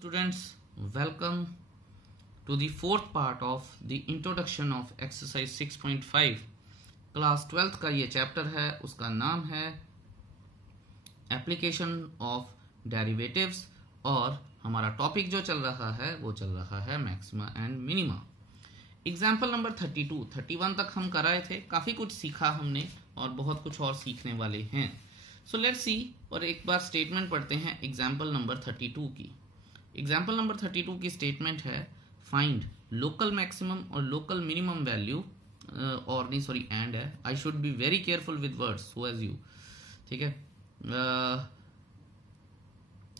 Students, welcome to the fourth part of the introduction of exercise 6.5 class 12th का ये chapter है। उसका नाम है एप्लीकेशन ऑफ डेरिवेटिव्स और हमारा टॉपिक जो चल रहा है वो चल रहा है maxima and minima. Example number 31 तक हम कर रहे थे, काफी कुछ सीखा हमने और बहुत कुछ और सीखने वाले हैं। सो लेट्स सी, और एक बार स्टेटमेंट पढ़ते हैं एग्जाम्पल नंबर 32 की। एग्जाम्पल नंबर 32 की स्टेटमेंट है फाइंड लोकल मैक्सिमम और लोकल मिनिमम वैल्यू, और नहीं सॉरी एंड है, I should be very careful with words so as you, ठीक है।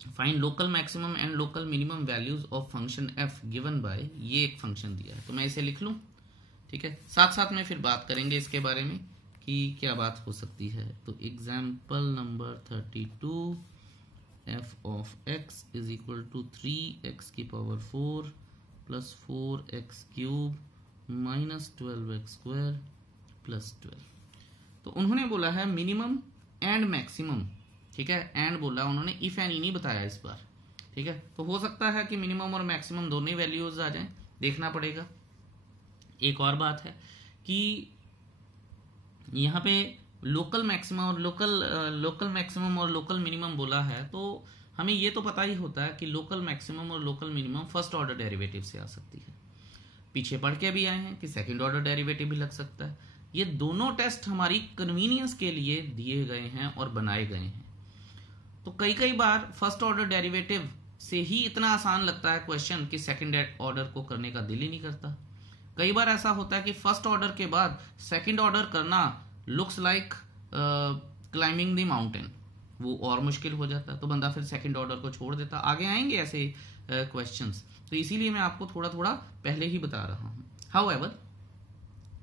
Find local maximum and local minimum values of function f given by, ये एक function दिया है तो मैं इसे लिख लूं, ठीक है। साथ साथ में फिर बात करेंगे इसके बारे में कि क्या बात हो सकती है। तो example number 32, f of x is equal to 3x की power 4 plus 4x cube minus 12x square plus 12। तो उन्होंने बोला है मिनिमम एंड मैक्सिमम, ठीक है। एंड बोला उन्होंने, इफ एंड नहीं बताया इस बार, ठीक है। तो हो सकता है कि मिनिमम और मैक्सिमम दोनों वैल्यूज आ जाएं, देखना पड़ेगा। एक और बात है कि यहाँ पे लोकल मैक्सिमम और लोकल मैक्सिमम और लोकल मिनिमम बोला है, तो हमें ये तो पता ही होता है कि लोकल मैक्सिमम और local minimum first order derivative से आ सकती है। पीछे पढ़ के भी आए हैं कि सेकंड ऑर्डर डेरिवेटिव भी लग सकता है। ये दोनों टेस्ट हमारी कन्वीनियंस के लिए दिए गए हैं और बनाए गए हैं। तो कई बार फर्स्ट ऑर्डर डेरिवेटिव से ही इतना आसान लगता है क्वेश्चन कि सेकंड ऑर्डर को करने का दिल ही नहीं करता। कई बार ऐसा होता है कि फर्स्ट ऑर्डर के बाद सेकंड ऑर्डर करना looks like climbing the mountain, वो और मुश्किल हो जाता है, तो बंदा फिर सेकंड ऑर्डर को छोड़ देता। आगे आएंगे ऐसे क्वेश्चंस, तो इसीलिए मैं आपको थोड़ा थोड़ा पहले ही बता रहा हूं। हाउएवर,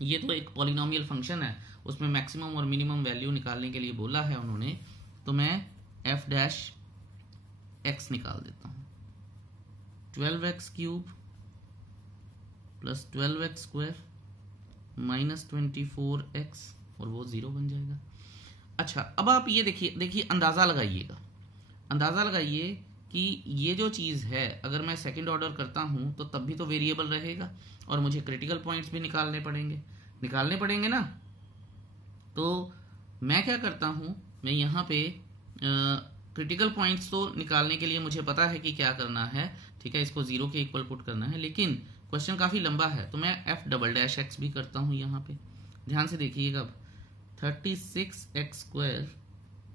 ये तो एक पॉलिनोमियल फंक्शन है, उसमें मैक्सिमम और मिनिमम वैल्यू निकालने के लिए बोला है उन्होंने, तो मैं f डैश x निकाल देता हूं। 12x cube plus 12x square minus 24x, और वो 0 बन जाएगा। अच्छा, अब आप ये देखिए अंदाजा लगाइए कि ये जो चीज है अगर मैं सेकंड ऑर्डर करता हूं तो तब भी तो वेरिएबल रहेगा और मुझे क्रिटिकल पॉइंट्स भी निकालने पड़ेंगे ना। तो मैं क्या करता हूं, मैं यहाँ पे क्रिटिकल पॉइंट्स तो निकालने के लिए मुझे पता है कि क्या करना है, ठीक है। इसको 0 के इक्वल पुट करना है, लेकिन क्वेश्चन काफी लंबा है तो मैं f डबल डैश x भी करता हूं यहाँ पे। ध्यान से देखिएगा, 36x square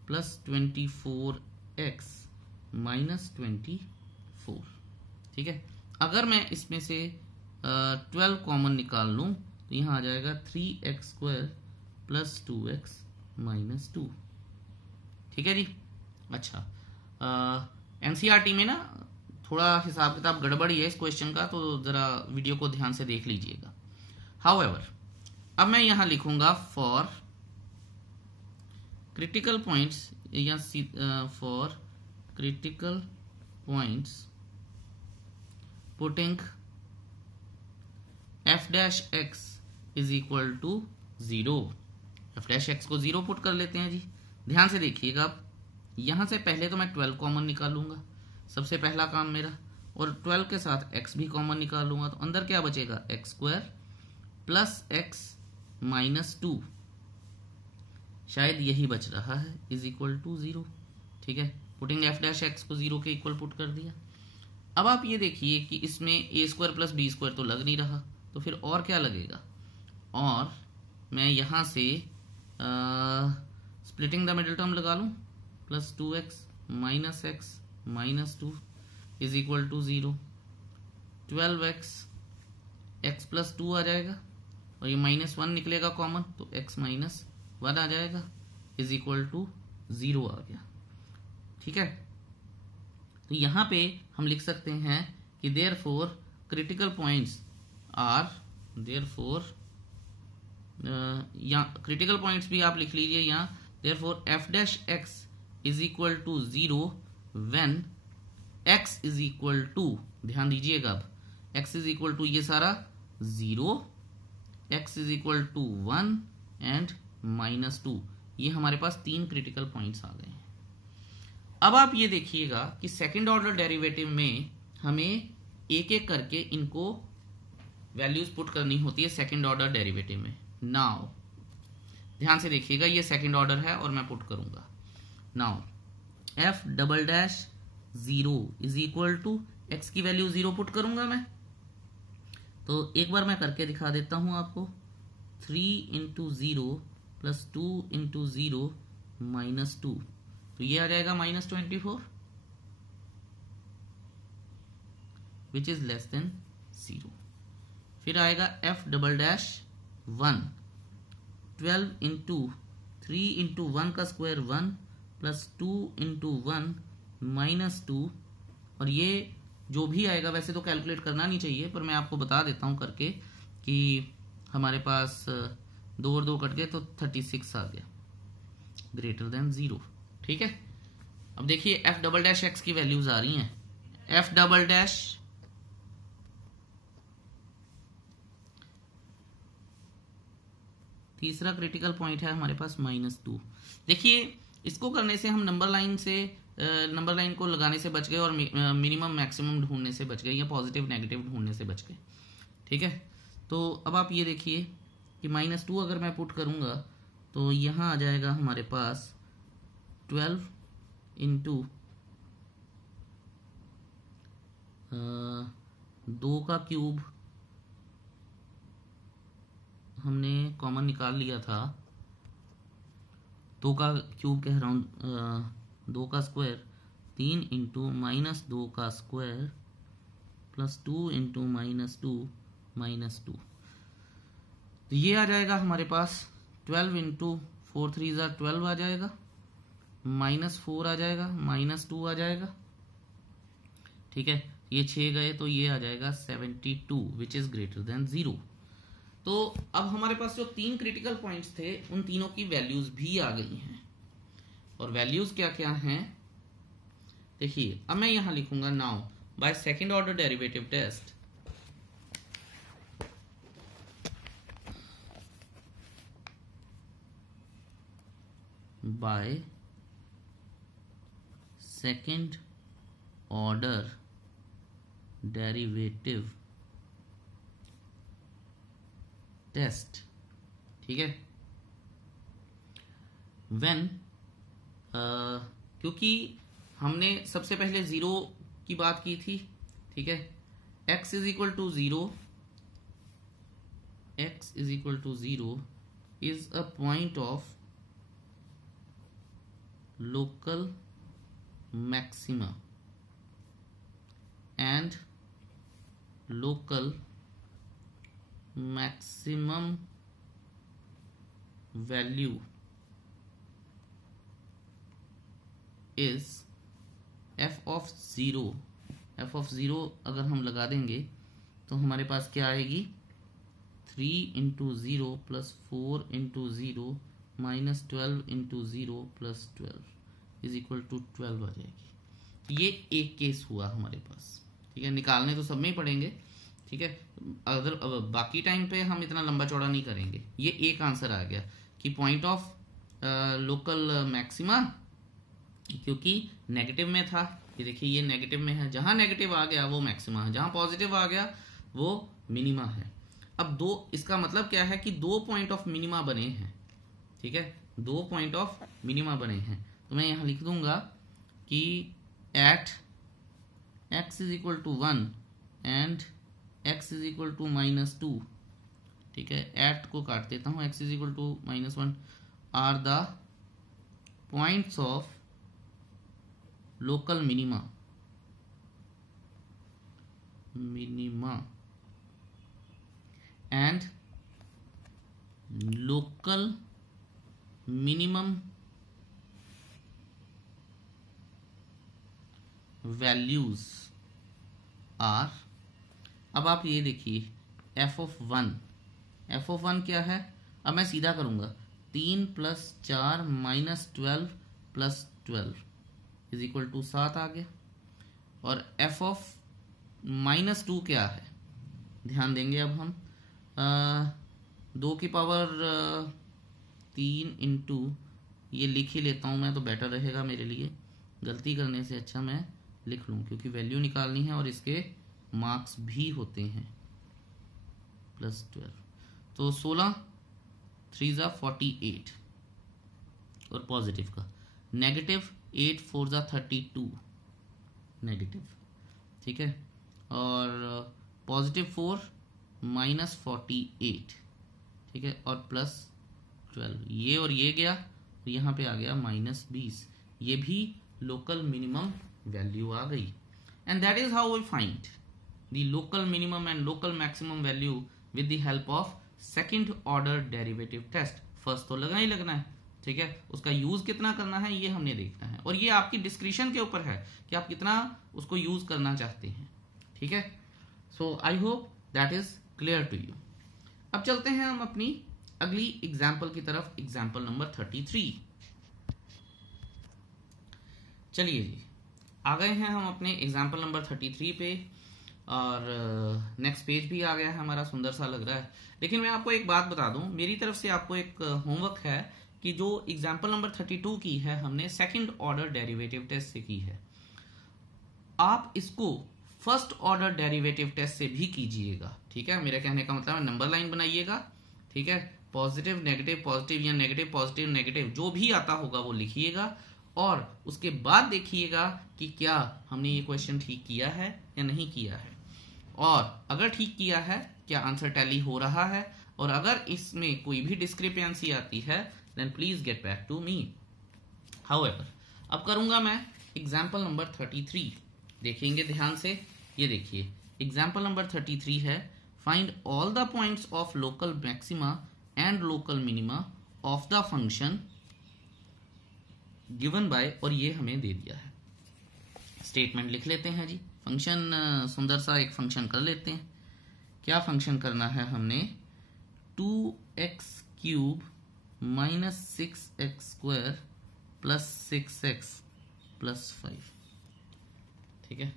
plus 24x minus 24, ठीक है। अगर मैं इसमें से 12 कॉमन निकाल लूं तो यहां आ जाएगा 3x square plus 2x minus 2, ठीक है जी। अच्छा, एनसीईआरटी में ना थोड़ा हिसाब किताब गड़बड़ी है इस क्वेश्चन का, तो जरा वीडियो को ध्यान से देख लीजिएगा। हाउएवर, अब मैं यहां लिखूंगा फॉर क्रिटिकल पॉइंट्स या for critical points putting f dash x is equal to 0। f dash x को 0 पुट कर लेते हैं जी। ध्यान से देखिएगा, अब यहां से पहले तो मैं 12 कॉमन निकालूंगा, सबसे पहला काम मेरा, और 12 के साथ x भी कॉमन निकालूंगा, तो अंदर क्या बचेगा, x square plus x minus 2, शायद यही बच रहा है, इज इक्वल टू 0, ठीक है। पुटिंग f डैश x को 0 के इक्वल पुट कर दिया। अब आप ये देखिए कि इसमें a square plus b square तो लग नहीं रहा, तो फिर और क्या लगेगा, और मैं यहां से स्प्लिटिंग द मिडिल टर्म लगा लूं, plus 2x minus x minus 2 is equal to 0। 12x x plus 2 आ जाएगा और ये माइनस 1 निकलेगा कॉमन, तो x माइनस 1 आ जाएगा, इज इक्वल टू 0 आ गया, ठीक है। तो यहां पे हम लिख सकते हैं कि therefore critical points are, therefore या क्रिटिकल पॉइंट्स भी आप लिख लीजिए यहाँ, therefore f dash x is equal to 0 when x is equal to, ध्यान दीजिएगा, अब x इज इक्वल टू ये सारा 0, x is equal to 1 and minus 2, ये हमारे पास 3 क्रिटिकल पॉइंट्स आ गए हैं। अब आप ये देखिएगा कि सेकंड ऑर्डर डेरिवेटिव में हमें एक एक करके इनको वैल्यूज पुट करनी होती है सेकंड ऑर्डर डेरिवेटिव में। नाउ ध्यान से देखिएगा, ये सेकंड ऑर्डर है और मैं पुट करूंगा। Now f double dash 0 is equal to x की वैल्यू 0 पुट करूंगा मैं। तो एक बार मैं करके दिखा देता हूं आपको। 3 इंटू 0 प्लस 2 इंटू 0 माइनस 2, तो ये आ जाएगा -24 विच इज लेस देन 0। फिर आएगा F double dash 1, 12 into 3 into 1 का स्क्वायर 1 प्लस 2 इंटू 1 माइनस 2, और ये जो भी आएगा, वैसे तो कैलकुलेट करना नहीं चाहिए पर मैं आपको बता देता हूं करके कि हमारे पास 2 और 2 कट गए तो 36 आ गया ग्रेटर देन 0। ठीक है, अब देखिए एफ डबल डैश एक्स की वैल्यूज आ रही हैं। एफ डबल डैश तीसरा क्रिटिकल पॉइंट है हमारे पास -2। देखिए इसको करने से हम नंबर लाइन को लगाने से बच गए और मिनिमम मैक्सिमम ढूंढने से बच गए, या पॉजिटिव नेगेटिव ढूंढने से बच गए। ठीक है, तो अब आप ये देखिए कि -2 अगर मैं पुट करूंगा तो यहां आ जाएगा हमारे पास 12 इंटू 2 का क्यूब हमने कॉमन निकाल लिया था, 2 का क्यूब कह रहा हूं, 2 का स्क्वायर 3 इंटू -2 का स्क्वायर प्लस 2 इंटू -2 -2, तो ये आ जाएगा हमारे पास 12 इंटू 4 3 12 आ जाएगा, -4 आ जाएगा, -2 आ जाएगा। ठीक है, ये 6 गए तो ये आ जाएगा 72 विच इज ग्रेटर देन 0। तो अब हमारे पास जो 3 क्रिटिकल पॉइंट्स थे उन तीनों की वैल्यूज भी आ गई हैं, और वैल्यूज क्या क्या हैं देखिए। अब मैं यहां लिखूंगा now by second order derivative test by second order derivative test। ठीक है, when क्योंकि हमने सबसे पहले 0 की बात की थी। ठीक है, x is equal to 0, x is equal to 0 is a point of local maxima and local maximum value is f of 0। f of 0 अगर हम लगा देंगे तो हमारे पास क्या आएगी, 3 into 0 plus 4 into 0 minus 12 into 0 plus 12 is equal to 12 आ जाएगी। ये एक केस हुआ हमारे पास। ठीक है, निकालने तो सब में ही पड़ेंगे। ठीक है, अगर बाकी टाइम पे हम इतना लंबा चौड़ा नहीं करेंगे। ये एक आंसर आ गया कि पॉइंट ऑफ लोकल मैक्सिमा, क्योंकि नेगेटिव में था। ये देखिए ये नेगेटिव में है, जहां नेगेटिव आ गया वो मैक्सिमा है, जहां पॉजिटिव आ गया वो मिनिमा है। अब इसका मतलब क्या है कि 2 पॉइंट ऑफ मिनिमा बने हैं। ठीक है, 2 पॉइंट ऑफ मिनिमा बने हैं, तो मैं यहां लिख दूंगा कि at x is equal to 1 and x is equal to -2। ठीक है, एट को काट देता हूं, x is equal to -1 are the points of local minima and local minimum values are. अब आप ये देखिए एफ ऑफ 1 क्या है। अब मैं सीधा करूंगा, 3 + 4 - 12 + 12 इज इक्वल टू 7 आ गया। और एफ ऑफ -2 क्या है, ध्यान देंगे अब हम 2 की पावर 3 इंटू, ये लिख ही लेता हूं मैं तो बेटर रहेगा मेरे लिए, गलती करने से अच्छा मैं लिख लूँ, क्योंकि वैल्यू निकालनी है और इसके मार्क्स भी होते हैं +12। तो 16 3 ज़ा 48 और पॉजिटिव का नेगेटिव 8 4 ज़ा 32 नेगेटिव, ठीक है, और पॉजिटिव 4 -48, ठीक है, और +12, ये और ये गया, तो यहाँ पे आ गया -20, ये भी लोकल मिनिमम वैल्यू आ गई। And that is how we find the local minimum and local maximum value with the help of second order derivative test. First तो लगना ही लगना है, ठीक है, उसका यूज कितना करना है ये हमने देखना है, और ये आपकी डिस्क्रिप्शन के ऊपर है कि आप कितना उसको यूज करना चाहते हैं, ठीक है। So I hope that is clear to you. अब चलते हैं हम अपनी अगली एग्जाम्पल की तरफ, एग्जाम्पल नंबर 33। चलिए जी, आ गए हैं हम अपने एग्जाम्पल नंबर 33 पे, और नेक्स्ट पेज भी आ गया है हमारा, सुंदर सा लग रहा है। लेकिन मैं आपको एक बात बता दूं, मेरी तरफ से आपको एक होमवर्क है कि जो एग्जाम्पल नंबर 32 की है हमने सेकंड ऑर्डर डेरिवेटिव टेस्ट से की है, आप इसको फर्स्ट ऑर्डर डेरिवेटिव टेस्ट से भी कीजिएगा, ठीक है। मेरा कहने का मतलब है नंबर लाइन बनाइएगा, ठीक है, पॉजिटिव नेगेटिव पॉजिटिव या नेगेटिव पॉजिटिव नेगेटिव जो भी आता होगा वो लिखिएगा, और उसके बाद देखिएगा कि क्या हमने ये क्वेश्चन ठीक किया है या नहीं किया है, और अगर ठीक किया है क्या आंसर टैली हो रहा है, और अगर इसमें कोई भी डिस्क्रिपेंसी आती है then please get back to me. However अब करूंगा मैं एग्जाम्पल नंबर 33, देखेंगे ध्यान से। ये देखिए एग्जाम्पल नंबर 33 है, find all the points of local maxima and local minima of the function given by, और ये हमें दे दिया है। स्टेटमेंट लिख लेते हैं जी। फंक्शन सुंदर सा एक फंक्शन कर लेते हैं। क्या फंक्शन करना है हमने, 2x³ -6x² +6x +5, ठीक है।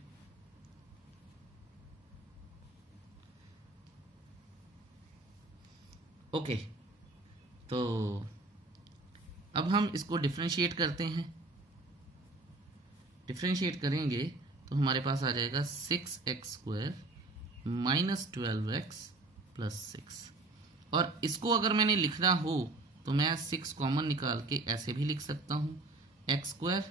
ओके, तो अब हम इसको डिफरेंशिएट करते हैं। डिफरेंशिएट करेंगे तो हमारे पास आ जाएगा 6x² -12x +6, और इसको अगर मैंने लिखना हो तो मैं 6 कॉमन निकाल के ऐसे भी लिख सकता हूँ, x²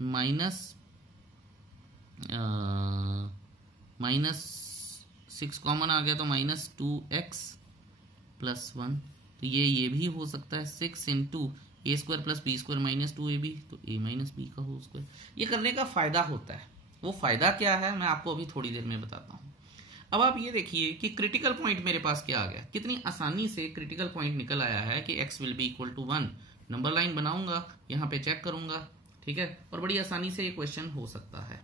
-6 कॉमन आ गया तो -2x +1, तो ये भी हो सकता है 6 × a² + b² -2ab, तो a - b का होल स्क्वायर। ये करने का फायदा होता है, वो फायदा क्या है मैं आपको अभी थोड़ी देर में बताता हूँ। अब आप ये देखिए कि क्रिटिकल पॉइंट मेरे पास क्या आ गया, कितनी आसानी से क्रिटिकल पॉइंट निकल आया है कि x will be equal to 1। Number line बनाऊंगा, यहाँ पे चेक करूंगा, ठीक है, और बड़ी आसानी से ये क्वेश्चन हो सकता है,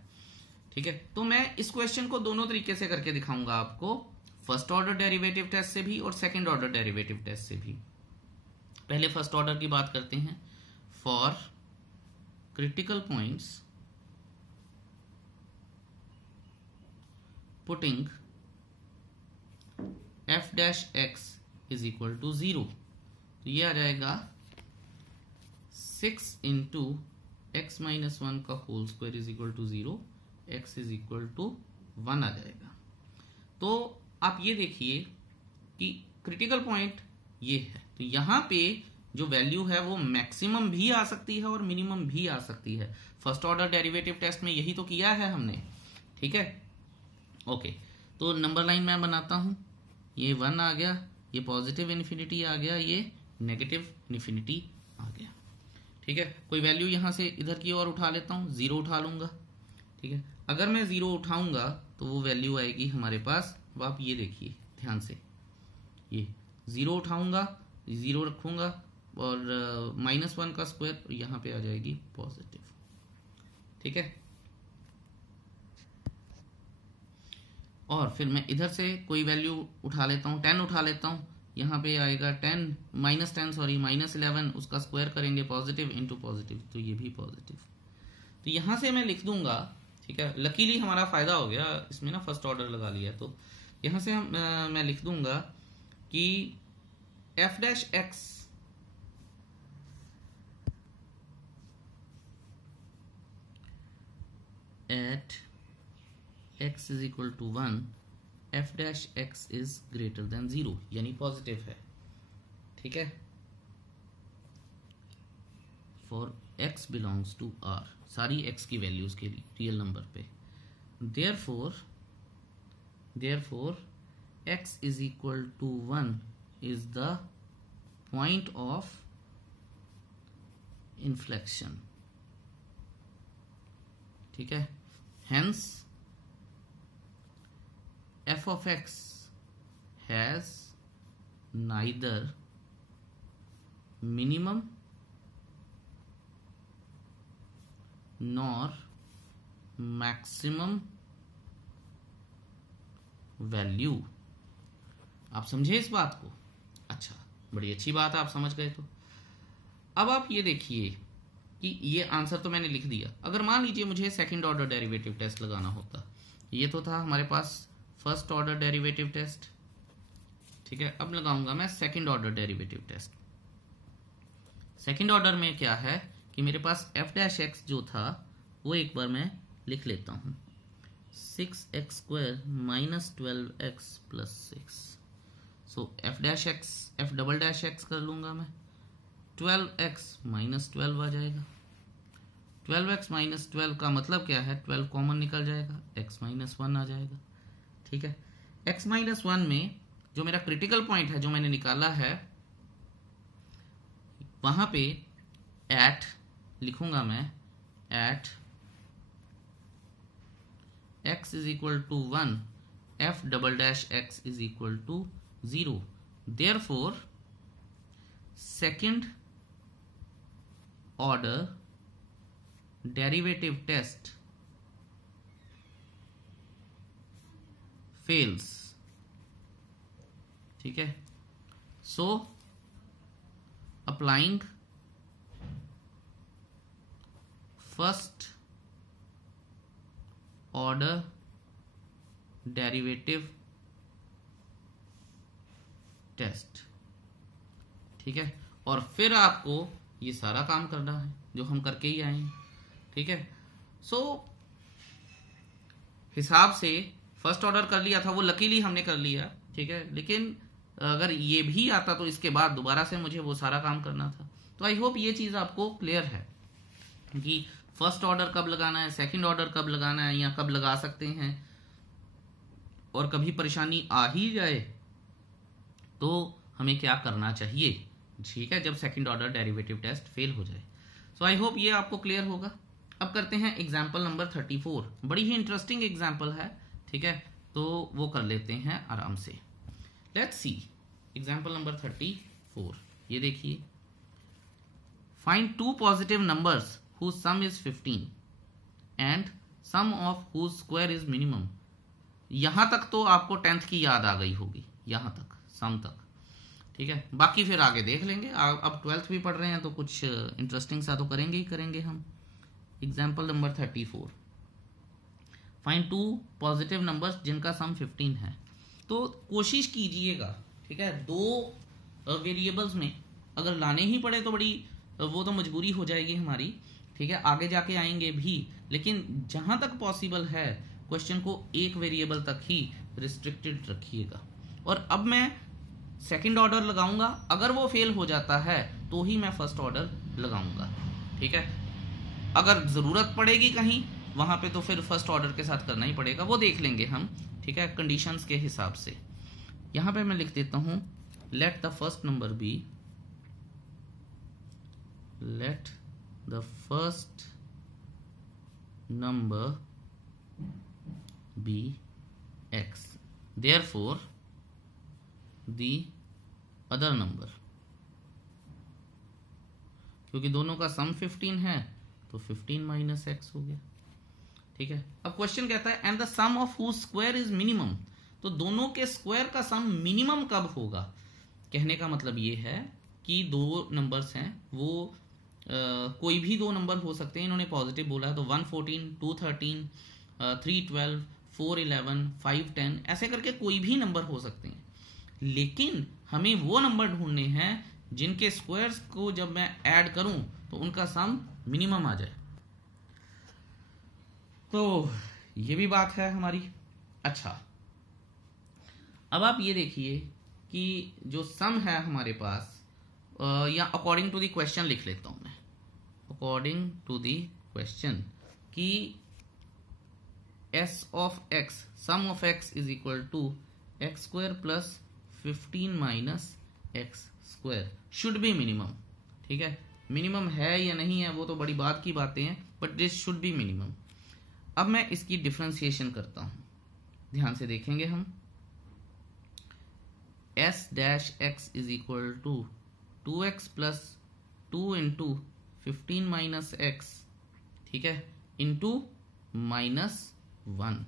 ठीक है। तो मैं इस क्वेश्चन को दोनों तरीके से करके दिखाऊंगा आपको, फर्स्ट ऑर्डर डेरिवेटिव टेस्ट से भी और सेकंड ऑर्डर डेरिवेटिव टेस्ट से भी। पहले फर्स्ट ऑर्डर की बात करते हैं। For critical points putting f' is equal to 0, तो ये आ जाएगा 6 × x - 1 का whole square is equal to 0, x is equal to 1 आ जाएगा। तो आप ये देखिए कि क्रिटिकल पॉइंट ये है, तो यहां पे जो वैल्यू है वो मैक्सिमम भी आ सकती है और मिनिमम भी आ सकती है। फर्स्ट ऑर्डर डेरिवेटिव टेस्ट में यही तो किया है हमने, ठीक है। ओके, तो नंबर लाइन मैं बनाता हूं, ये 1 आ गया, ये पॉजिटिव इन्फिनिटी आ गया, ये नेगेटिव इन्फिनिटी आ गया, ठीक है। कोई वैल्यू यहां से इधर की ओर उठा लेता हूं, 0 उठा लूंगा, ठीक है। अगर मैं 0 उठाऊंगा तो वो वैल्यू आएगी हमारे पास, अब आप ये देखिए ध्यान से, ये 0 उठाऊंगा, 0 रखूंगा, और -1 का स्क्वायर यहां पे आ जाएगी पॉजिटिव, ठीक है। और फिर मैं इधर से कोई वैल्यू उठा लेता हूं, 10 उठा लेता हूं, यहां पे आएगा -11 उसका स्क्वायर करेंगे पॉजिटिव इंटू पॉजिटिव, तो ये भी पॉजिटिव। तो यहां से मैं लिख दूंगा, ठीक है। लकीली हमारा फायदा हो गया, इसमें ना फर्स्ट ऑर्डर लगा लिया, तो यहां से मैं लिख दूंगा कि f' at x is equal to 1 f dash x is greater than 0, यानी पॉजिटिव है, ठीक है, for x belongs to r, सारी x की वैल्यूज के लिए रियल नंबर पे। therefore x is equal to 1 is the point of inflection, ठीक है। hence f of x has neither minimum nor maximum value. आप समझे इस बात को? अच्छा, बड़ी अच्छी बात है, आप समझ गए। तो अब आप ये देखिए कि ये आंसर तो मैंने लिख दिया। अगर मान लीजिए मुझे सेकंड ऑर्डर डेरिवेटिव टेस्ट लगाना होता, ये तो था हमारे पास फर्स्ट ऑर्डर डेरिवेटिव टेस्ट, ठीक है। अब लगाऊंगा मैं second order derivative test. Second order में क्या है कि मेरे पास f डैश एक्स जो था वो एक बार मैं लिख लेता हूं, 6x square minus 12x plus 6। सो f dash x, f double dash x कर लूंगा मैं, 12x माइनस 12 आ जाएगा। 12x माइनस 12 का मतलब क्या है, 12 कॉमन निकल जाएगा, x माइनस 1 आ जाएगा, ठीक है। x माइनस 1 में जो मेरा क्रिटिकल पॉइंट है जो मैंने निकाला है, वहां पे एट लिखूंगा मैं, eight x is equal to 1 f double dash x is equal to 0, therefore second order derivative test fails, ठीक है। so applying first order derivative test, ठीक है। और फिर आपको ये सारा काम करना है जो हम करके ही आए हैं, ठीक है। सो हिसाब से फर्स्ट ऑर्डर कर लिया था, वो लकीली हमने कर लिया, ठीक है। लेकिन अगर ये भी आता तो इसके बाद दोबारा से मुझे वो सारा काम करना था। तो आई होप ये चीज आपको क्लियर है कि फर्स्ट ऑर्डर कब लगाना है, सेकंड ऑर्डर कब लगाना है, या कब लगा सकते हैं, और कभी परेशानी आ ही जाए तो हमें क्या करना चाहिए, ठीक है, जब second order derivative test fail हो जाए। सो आई होप ये आपको क्लियर होगा। अब करते हैं एग्जाम्पल नंबर 34, बड़ी ही इंटरेस्टिंग एग्जाम्पल है, ठीक है, तो वो कर लेते हैं आराम से। Let's see example number 34। ये देखिए, find two positive numbers whose sum is 15 and sum of whose square is minimum। यहां तक तो आपको 10th की याद आ गई होगी, यहां तक सम तक, ठीक है। बाकी फिर आगे देख लेंगे। अब 12th भी पढ़ रहे हैं तो कुछ इंटरेस्टिंग सा तो करेंगे ही करेंगे हम। Example number 34, find two positive numbers जिनका सम 15 है। तो कोशिश कीजिएगा, ठीक है, दो वेरिएबल्स में अगर लाने ही पड़े तो बड़ी वो तो मजबूरी हो जाएगी हमारी, ठीक है, आगे जाके आएंगे भी, लेकिन जहां तक पॉसिबल है क्वेश्चन को एक वेरिएबल तक ही रिस्ट्रिक्टेड रखिएगा। और अब मैं सेकंड ऑर्डर लगाऊंगा, अगर वो फेल हो जाता है तो ही मैं फर्स्ट ऑर्डर लगाऊंगा, ठीक है। अगर जरूरत पड़ेगी कहीं वहां पे तो फिर फर्स्ट ऑर्डर के साथ करना ही पड़ेगा, वो देख लेंगे हम, ठीक है, कंडीशंस के हिसाब से। यहां पे मैं लिख देता हूं, let the first number be, let the first number be x, therefore the other number, क्योंकि दोनों का सम 15 है तो 15 माइनस एक्स हो गया, ठीक है। अब क्वेश्चन कहता है and the sum of whose square is minimum, तो दोनों के स्क्वायर का सम मिनिमम कब होगा। कहने का मतलब ये है कि दो नंबर्स हैं, वो कोई भी दो नंबर हो सकते हैं, इन्होंने पॉजिटिव बोला है तो 114, 213, 312, 411, 510 ऐसे करके कोई भी नंबर हो सकते हैं, लेकिन हमें वो नंबर ढूंढने हैं जिनके स्क्वायर्स को जब मैं ऐड करूं तो उनका सम मिनिमम आ जाए। तो ये भी बात है हमारी। अच्छा, अब आप ये देखिए कि जो सम है हमारे पास, या अकॉर्डिंग टू द क्वेश्चन लिख लेता हूं मैं, अकॉर्डिंग टू द क्वेश्चन कि s of x, sum of x is equal to x square plus 15 minus x square should be minimum। ठीक है, मिनिमम है या नहीं है वो तो बड़ी बात की बातें हैं, but this should be minimum. अब मैं इसकी डिफरेंशिएशन करता हूं, ध्यान से देखेंगे हम। s dash x is equal to 2x plus 2 into 15 minus x, ठीक है, इंटू -1।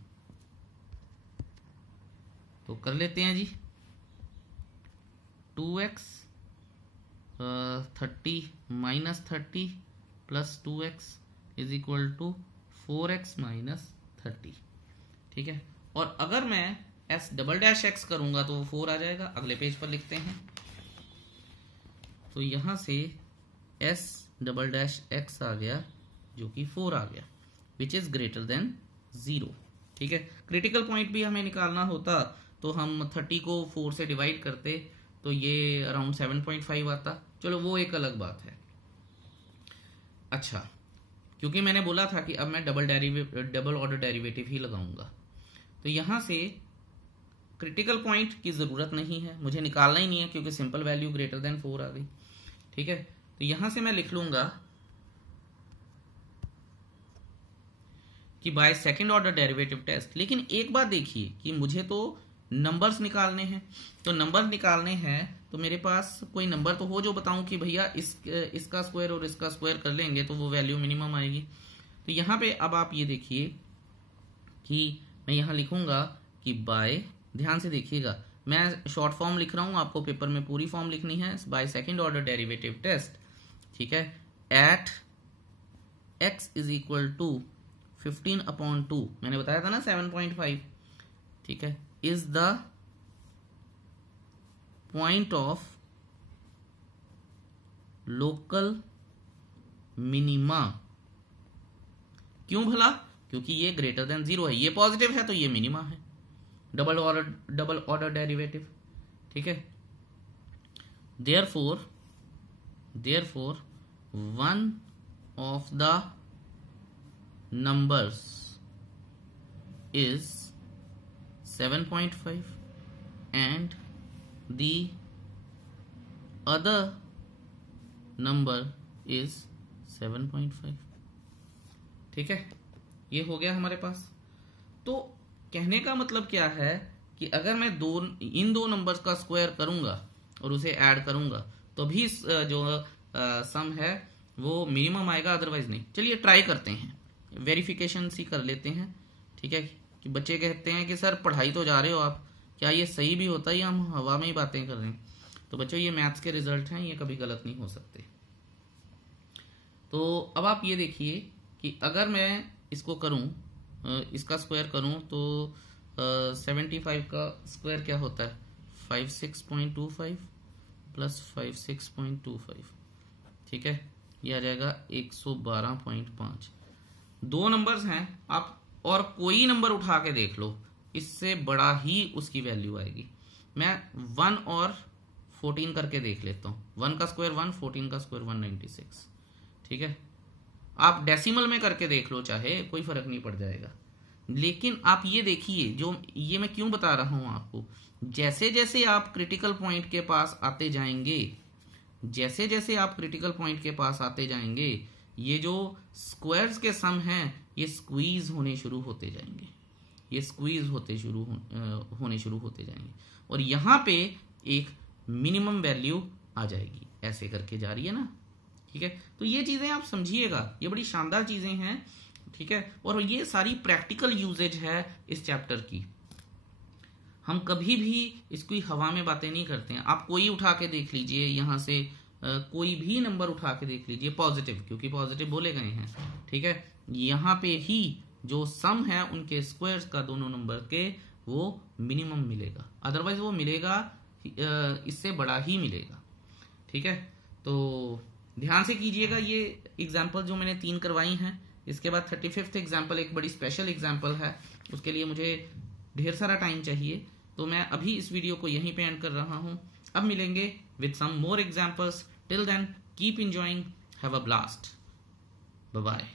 तो कर लेते हैं जी। 2x 30 minus 30 plus 2x is equal to 4x minus 30। ठीक है, और अगर मैं s डबल डैश x करूंगा तो वो 4 आ जाएगा। अगले पेज पर लिखते हैं, तो यहां से s डबल डैश x आ गया जो कि 4 आ गया, विच इज ग्रेटर देन 0। ठीक है, क्रिटिकल पॉइंट भी हमें निकालना होता तो हम 30 को 4 से डिवाइड करते तो ये अराउंड 7.5 आता। चलो वो एक अलग बात है। अच्छा, क्योंकि मैंने बोला था कि अब मैं डबल ऑर्डर डेरिवेटिव ही लगाऊंगा, तो यहां से क्रिटिकल पॉइंट की जरूरत नहीं है, मुझे निकालना ही नहीं है क्योंकि सिंपल वैल्यू ग्रेटर देन 4 आ गई। ठीक है, तो यहां से मैं लिख लूंगा कि by second order derivative test. लेकिन एक बात देखिए कि मुझे तो नंबर्स निकालने हैं, तो नंबर निकालने हैं तो मेरे पास कोई नंबर तो हो जो बताऊं कि भैया इसका स्क्वायर और इसका स्क्वायर कर लेंगे तो वो वैल्यू मिनिमम आएगी। तो यहां पे अब आप ये देखिए कि मैं यहां लिखूंगा कि बाय, ध्यान से देखिएगा मैं शॉर्ट फॉर्म लिख रहा हूं, आपको पेपर में पूरी फॉर्म लिखनी है। By second order derivative test, ठीक है, at x is equal to 15/2, मैंने बताया था ना 7.5, ठीक है, is the point of local minima. क्यों भला? क्योंकि ये ग्रेटर देन 0 है, ये पॉजिटिव है तो ये मिनिमा है, डबल ऑर्डर डेरिवेटिव। ठीक है, therefore one of the numbers is 7.5 and the other number is 7.5। ठीक है, ये हो गया हमारे पास। तो कहने का मतलब क्या है कि अगर मैं इन दो नंबर्स का स्क्वायर करूंगा और उसे ऐड करूंगा तो भी जो सम है वो मिनिमम आएगा, अदरवाइज नहीं। चलिए ट्राई करते हैं, वेरिफिकेशन सी कर लेते हैं। ठीक है, कि बच्चे कहते हैं कि सर पढ़ाई तो जा रहे हो आप, क्या ये सही भी होता है या हम हवा में ही बातें कर रहे हैं? तो बच्चों ये मैथ्स के रिजल्ट हैं, ये कभी गलत नहीं हो सकते। तो अब आप ये देखिए कि अगर मैं इसको करूं, इसका स्क्वायर करूं तो 75 का स्क्वायर क्या होता है? 56.25 प्लस 56.25, ठीक है, ये आ जाएगा 112.5। दो नंबर्स हैं, आप और कोई नंबर उठा के देख लो, इससे बड़ा ही उसकी वैल्यू आएगी। मैं 1 और 14 करके देख लेता हूं। 1 का स्क्वायर 1, 14 का स्क्वायर 196। ठीक है, आप डेसिमल में करके देख लो, चाहे कोई फर्क नहीं पड़ जाएगा। लेकिन आप ये देखिए, जो ये मैं क्यों बता रहा हूं आपको, जैसे जैसे आप क्रिटिकल पॉइंट के पास आते जाएंगे, जैसे जैसे आप क्रिटिकल पॉइंट के पास आते जाएंगे, ये जो स्क्वायर्स के सम हैं ये स्क्वीज होने शुरू होते जाएंगे, ये स्क्वीज होने शुरू होते जाएंगे, और यहां पे एक मिनिमम वैल्यू आ जाएगी। ऐसे करके जा रही है ना। ठीक है, तो ये चीजें आप समझिएगा, ये बड़ी शानदार चीजें हैं। ठीक है, और ये सारी प्रैक्टिकल यूजेज है इस चैप्टर की। हम कभी भी इसकी हवा में बातें नहीं करते हैं। आप कोई उठा के देख लीजिए, यहां से कोई भी नंबर उठा के देख लीजिए पॉजिटिव, क्योंकि पॉजिटिव बोले गए हैं। ठीक है, यहाँ पे ही जो सम है उनके स्क्वायर्स का दोनों नंबर के, वो मिनिमम मिलेगा, अदरवाइज वो मिलेगा इससे बड़ा ही मिलेगा। ठीक है, तो ध्यान से कीजिएगा, ये एग्जाम्पल जो मैंने 3 करवाई हैं इसके बाद 35th एग्जाम्पल एक बड़ी स्पेशल एग्जाम्पल है, उसके लिए मुझे ढेर सारा टाइम चाहिए, तो मैं अभी इस वीडियो को यहीं पे एंड कर रहा हूं। अब मिलेंगे with some more examples. Till then keep enjoying, have a blast, bye bye.